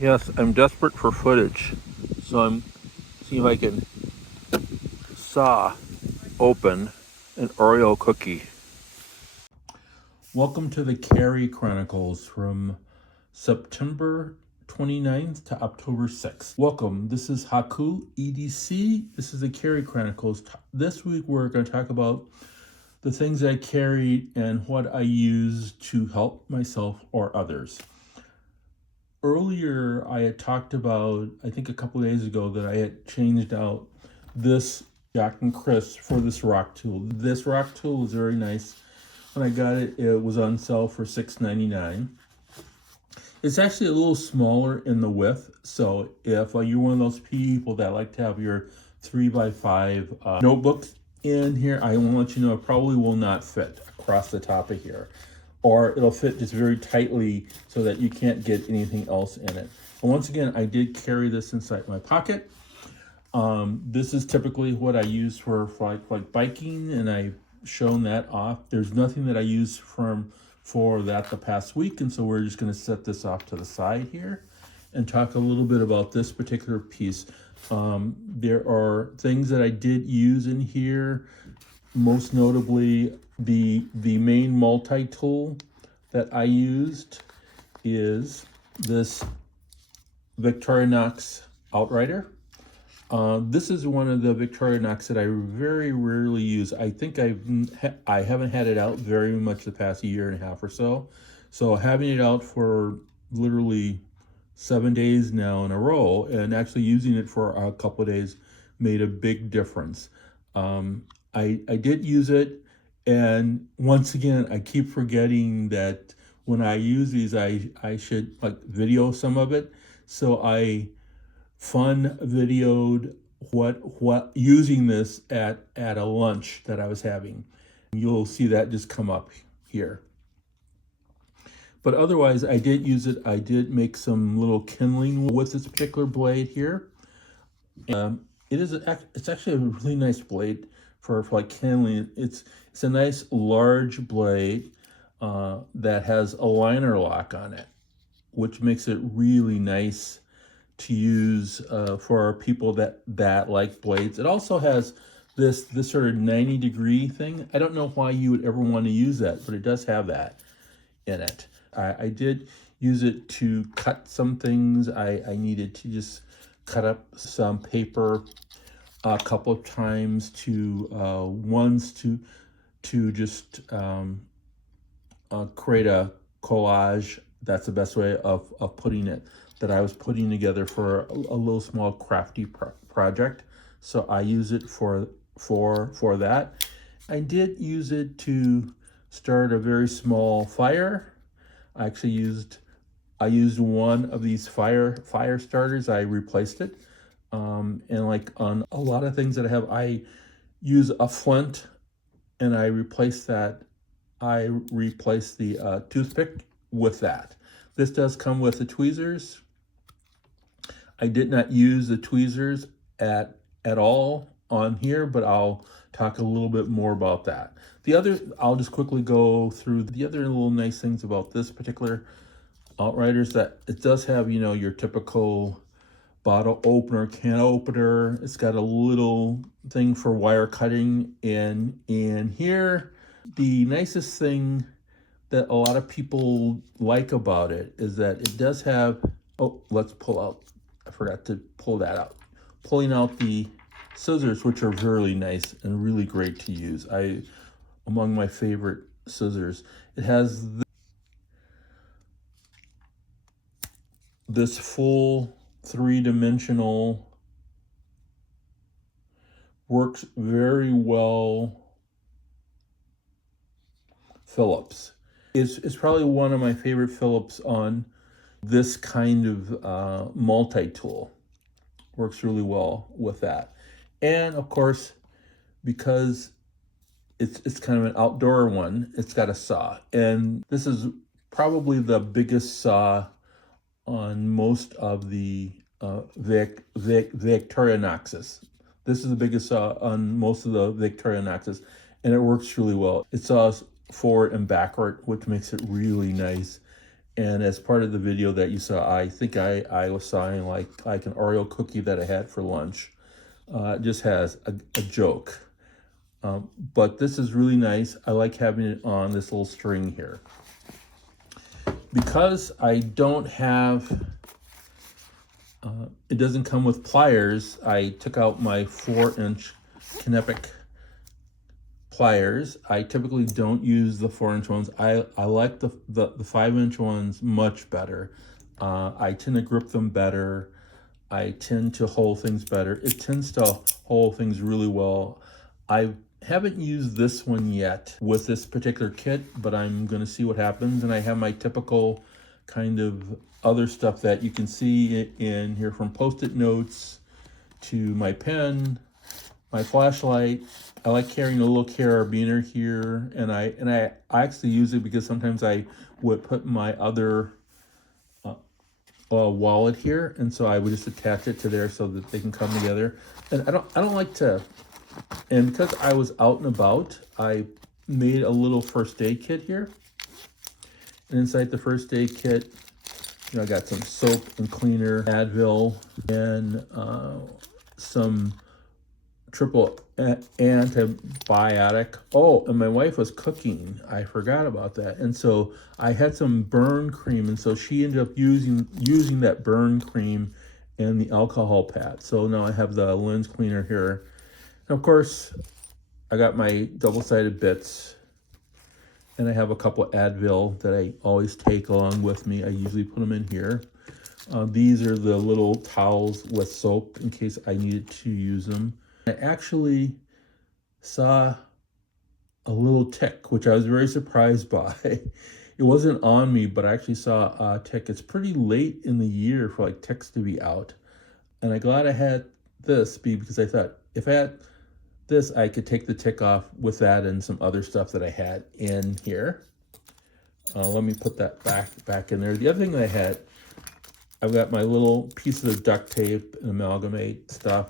Yes, I'm desperate for footage, so I'm seeing if I can saw open an Oreo cookie. Welcome to the Chronicles from September 29th to October 6th. Welcome, this is Haku EDC. This is the Chronicles. This week we're going to talk about the things I carried and what I use to help myself or others. Earlier, I had talked about, I think a couple of days ago, that I had changed out this Jack and Chris for this rock tool. This rock tool is very nice. When I got it, it was on sale for $6.99. It's actually a little smaller in the width, so if you're one of those people that like to have your 3x5 notebooks in here, I want to let you know it probably will not fit across the top of here, or it'll fit just very tightly so that you can't get anything else in it. And once again, I did carry this inside my pocket. This is typically what I use for like biking, and I've shown that off. There's nothing that I use for that the past week, and so we're just going to set this off to the side here and talk a little bit about this particular piece. There are things that I did use in here, most notably the main multi-tool that I used is this Victorinox Outrider. This is one of the Victorinox that I very rarely use. I think I haven't had it out very much the past year and a half or so. So having it out for literally 7 days now in a row and actually using it for a couple of days made a big difference. I did use it, and once again, I keep forgetting that when I use these, I should like video some of it. So I fun videoed what using this at a lunch that I was having. You'll see that just come up here. But otherwise, I did use it. I did make some little kindling with this particular blade here. It's actually a really nice blade for like kindling. It's a nice large blade that has a liner lock on it, which makes it really nice to use for people that like blades. It also has this sort of 90-degree thing. I don't know why you would ever want to use that, but it does have that in it. I did use it to cut some things. I needed to just cut up some paper a couple of times to just create a collage. That's the best way of putting it, that I was putting together for a little small crafty project. So I use it for that. I did use it to start a very small fire. I used one of these fire starters. I replaced it. And like on a lot of things that I have, I use a flint and I replace that. I replace the toothpick with that. This does come with the tweezers. I did not use the tweezers at all on here, but I'll talk a little bit more about that. I'll just quickly go through the other little nice things about this particular Outriders, that it does have, your typical bottle opener, can opener. It's got a little thing for wire cutting in here. The nicest thing that a lot of people like about it is that it does have, let's pull out, I forgot to pull that out. Pulling out the scissors, which are really nice and really great to use. Among my favorite scissors. It has this full 3-dimensional, works very well Phillips. It's probably one of my favorite Phillips on this kind of multi-tool. Works really well with that. And of course, because it's kind of an outdoor one, it's got a saw. And this is probably the biggest saw on most of the Victorinoxes. This is the biggest saw on most of the Victorinoxes, and it works really well. It saws forward and backward, which makes it really nice. And as part of the video that you saw, I think I was sawing like an Oreo cookie that I had for lunch. It just has a joke. But this is really nice. I like having it on this little string here. Because I don't have, it doesn't come with pliers, I took out my 4-inch knipex pliers. I typically don't use the 4-inch ones. I like the 5-inch ones much better. I tend to grip them better. I tend to hold things better. It tends to hold things really well. I haven't used this one yet with this particular kit, but I'm going to see what happens. And I have my typical kind of other stuff that you can see in here, from Post-it notes to my pen, my flashlight. I like carrying a little carabiner here, and I actually use it because sometimes I would put my other wallet here, and so I would just attach it to there so that they can come together. And I don't like to, and because I was out and about, I made a little first aid kit here. And inside the first aid kit, you know, I got some soap and cleaner, Advil, and some triple antibiotic. Oh, and my wife was cooking. I forgot about that. And so I had some burn cream, and so she ended up using that burn cream and the alcohol pad. So now I have the lens cleaner here. And of course, I got my double-sided bits, and I have a couple Advil that I always take along with me. I usually put them in here. These are the little towels with soap in case I needed to use them. I actually saw a little tick, which I was very surprised by. It wasn't on me, but I actually saw a tick. It's pretty late in the year for like ticks to be out. And I'm glad I had this because I thought if I had this, I could take the tick off with that and some other stuff that I had in here. Let me put that back in there. The other thing that I had, I've got my little pieces of duct tape and amalgamate stuff.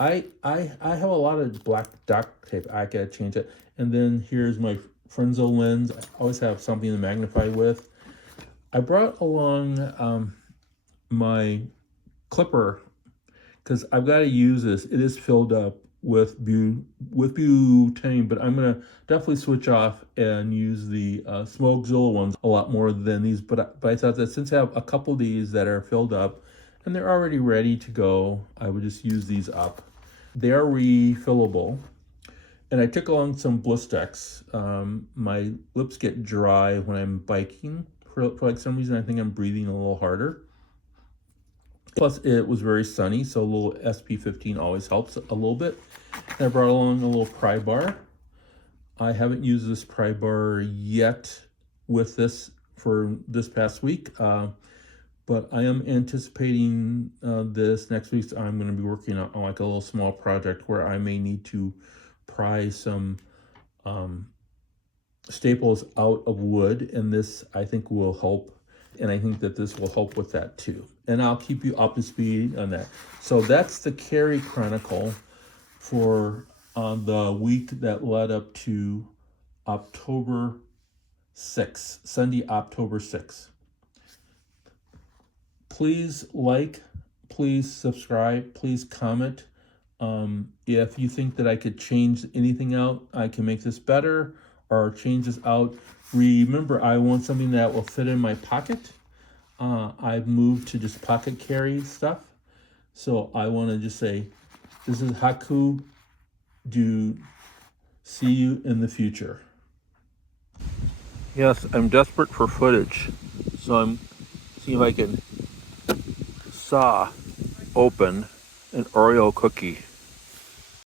I have a lot of black duct tape. I gotta change it. And then here's my Frenzo lens. I always have something to magnify with. I brought along my clipper because I've got to use this. It is filled up with butane, but I'm gonna definitely switch off and use the Smokezilla ones a lot more than these. But I thought that since I have a couple of these that are filled up and they're already ready to go, I would just use these up. They are refillable. And I took along some Blistex. My lips get dry when I'm biking. For like some reason, I think I'm breathing a little harder. Plus, it was very sunny, so a little SP15 always helps a little bit. And I brought along a little pry bar. I haven't used this pry bar yet with this for this past week, but I am anticipating this next week. So I'm going to be working on like a little small project where I may need to pry some staples out of wood, and this I think will help. And I think that this will help with that too. And I'll keep you up to speed on that. So that's the Carry Chronicle for the week that led up to October 6th, Sunday, October 6th. Please like, please subscribe, please comment. If you think that I could change anything out, I can make this better or change this out. Remember, I want something that will fit in my pocket. I've moved to just pocket carry stuff. So I want to just say, this is Haku. Do see you in the future. Yes, I'm desperate for footage. So I'm seeing if I can saw open an Oreo cookie.